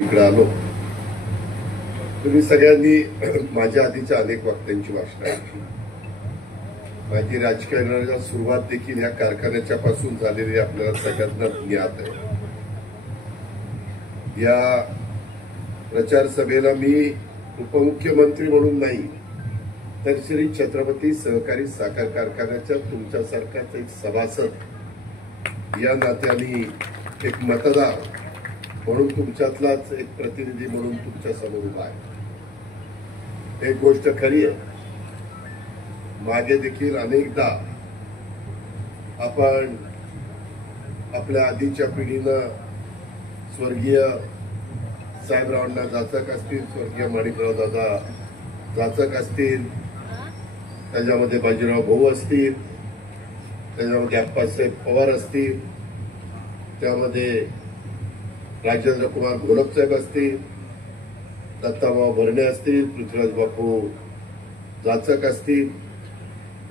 इकडे आलो. तुम्ही सगळ्यांनी माझ्या आधीच्या अनेक वक्त्यांची भाषणं ऐकली. माझी राजकारणाला सुरुवात देखील ह्या कारखान्याच्या पासून झालेली आपल्याला सगळ्यांना ज्ञात आहे. या प्रचार सभेला मी उपमुख्यमंत्री म्हणून नाही तर श्री छत्रपती सहकारी साखर कारखान्याच्या तुमच्यासारखाच एक सभासद या नात्याने एक मतदार म्हणून तुमच्यातलाच एक प्रतिनिधी म्हणून तुमच्या समोर उभा आहे. एक गोष्ट खरी आहे, मागे देखील अनेकदा आपण आपल्या आधीच्या पिढीनं स्वर्गीय साहेबरावांना जाचक असतील, स्वर्गीय माणिकराव दादा जाचक असतील, त्याच्यामध्ये बाजीराव भाऊ असतील, त्याच्यामध्ये अप्पासाहेब पवार असतील, त्यामध्ये राजेंद्र कुमार घोलप साहेब असतील, दत्ताभाऊ भरणे असतील, पृथ्वीराज बापू जाचक असतील,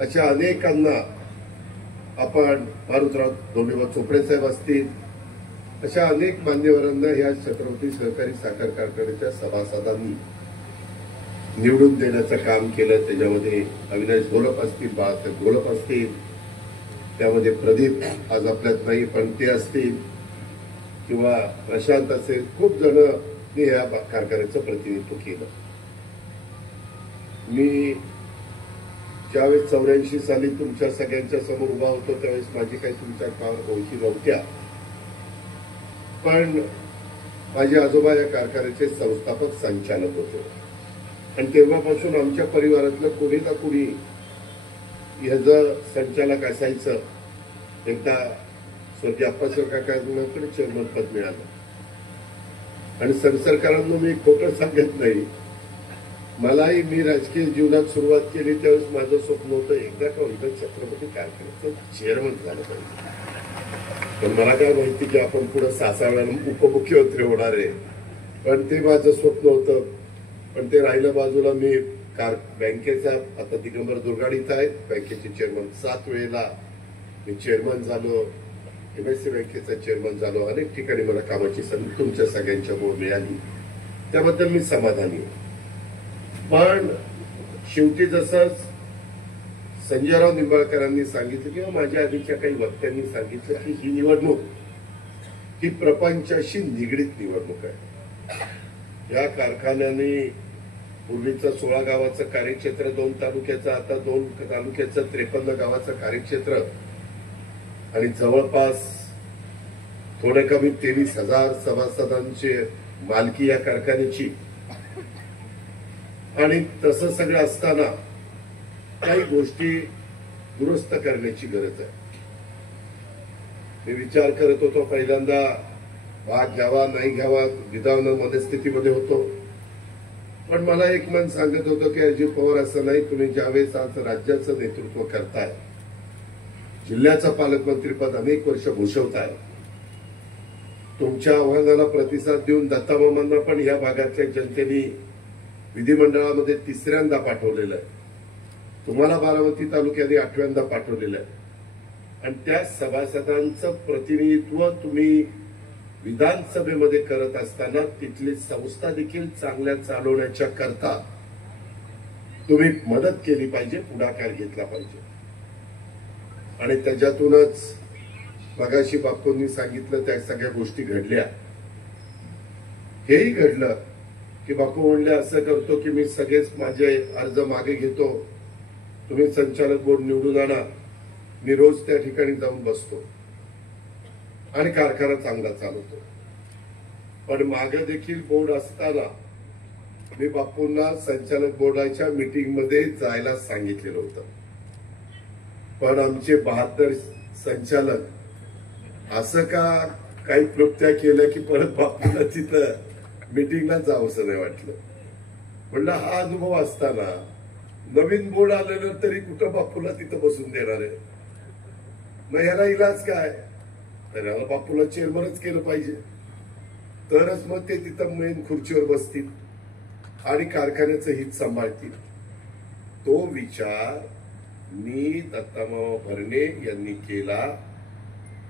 अशा अनेकांना आपण मारुतराव धोंडेबा चोपडे साहेब असतील, अशा अनेक मान्यवरांना या छत्रपती सहकारी साखर कारखान्याच्या सभासदांनी निवडून देण्याचं काम केलं. त्याच्यामध्ये अविनाश घोलप असतील, बाळासाहेब घोलप असतील, त्यामध्ये प्रदीप आज आपल्यात नाही पण ते असतील, किंवा प्रशांत असेल, खूप जण या कारखान्याचं प्रतिनिधित्व केलं. मी ज्यावेळेस 84 साली तुमच्या सगळ्यांच्या समोर उभा होतो त्यावेळेस माझी काही तुमच्या कामावर ओळखी नव्हत्या, पण माझे आजोबा या कारखान्याचे संस्थापक संचालक होते आणि तेव्हापासून आमच्या परिवारातलं कोणी ना कोणी ह्याचं संचालक असायचं. एकदा स्वर्गीय अप्पासाहेब काकांकडे चेअरमन पद मिळालं आणि सरकारनं मी खोटं सांगत नाही, मलाही मी राजकीय जीवनात सुरुवात केली त्यावेळेस माझं स्वप्न होतं एकदा का होईना छत्रपती कारखान्याचं चेअरमन झालं पाहिजे. पण मला काय माहिती की आपण पुढे सासाळ्याला उपमुख्यमंत्री होणार आहे, पण ते माझं स्वप्न होतं. पण ते राहिलं बाजूला. मी बँकेचा आता दिगंबर दुर्गाडीत आहेत बँकेचे चेअरमन, 7 वेळेला मी चेअरमन झालो, एमएससी बँकेचा चेअरमन झालो, अनेक ठिकाणी मला कामाची संधी तुमच्या सगळ्यांच्या मुळे मिळाली, त्याबद्दल मी समाधानी आहे. पण शेवटी जसं संजयराव निंबाळकरांनी सांगितलं किंवा माझ्या आधीच्या काही वक्त्यांनी सांगितलं की ही निवडणूक ही प्रपंचाशी निगडीत निवडणूक आहे. या कारखान्याने पूर्वीचं 16 गावाचं कार्यक्षेत्र, 2 तालुक्याचं, आता 2 तालुक्याचं 53 गावाचं कार्यक्षेत्र आणि जवळपास थोडे कमी 23,000 सभासदांची मालकी या कारखान्याची. आणि तसं सगळं असताना काही गोष्टी दुरुस्त करण्याची गरज आहे. मी विचार करत होतो, पहिल्यांदा भाग घ्यावा नाही घ्यावा विधान मनस्थितीमध्ये होतो, पण मला एक मन सांगत होतं की अजित पवार असं नाही, तुम्ही ज्यावेळेस आज राज्याचं नेतृत्व करताय, जिल्ह्याचं पालकमंत्रीपद अनेक वर्ष भूषवताय, तुमच्या आव्हानाला प्रतिसाद देऊन दत्तामामांना पण या भागातल्या जनतेने विधिमंडळामध्ये 3ऱ्यांदा पाठवलेलं आहे, तुम्हाला बारामती तालुक्याने 8व्यांदा पाठवलेलं आहे. आणि त्या सभासदांचं प्रतिनिधित्व तुम्ही विधानसभेमध्ये करत असताना तिथली संस्था देखील चांगल्या चालवण्याच्या करता तुम्ही मदत केली पाहिजे, पुढाकार घेतला पाहिजे. आणि त्याच्यातूनच मगाशी बापूंनी सांगितलं त्या सगळ्या गोष्टी घडल्या. हेही घडलं की बापू म्हणले असं करतो की मी सगळेच माझे अर्ज मागे घेतो, तुम्ही संचालक बोर्ड निवडून आणा, मी रोज त्या ठिकाणी जाऊन बसतो आणि कारखाना चांगला चालवतो. पण मागे देखील बोर्ड असताना मी बापूंना संचालक बोर्डाच्या मीटिंगमध्ये जायला सांगितलेलं होतं, पण आमचे 72 संचालक असं का काही कृत्या केल्या की परत बापूंना तिथं मीटिंगला जावंसं नाही वाटलं. म्हणलं हा अनुभव असताना नवीन बोर्ड आलेलं तरी कुठं बापूला तिथं बसून देणार आहे, मग ह्याला इलाज काय, तर याला बापूला चेअरमनच केलं पाहिजे, तरच मग ते तिथं मेन खुर्चीवर बसतील आणि कारखान्याचं हित सांभाळतील. तो विचार मी दत्तामामा भरणे यांनी केला,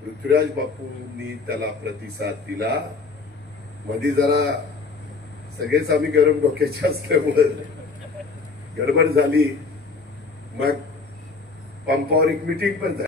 पृथ्वीराज बापूंनी त्याला प्रतिसाद दिला. मध्ये जरा सगळेच आम्ही गरम डोक्याचे असल्यामुळे गडबड झाली. मग पंपावर एक मिटिंग पण झाली.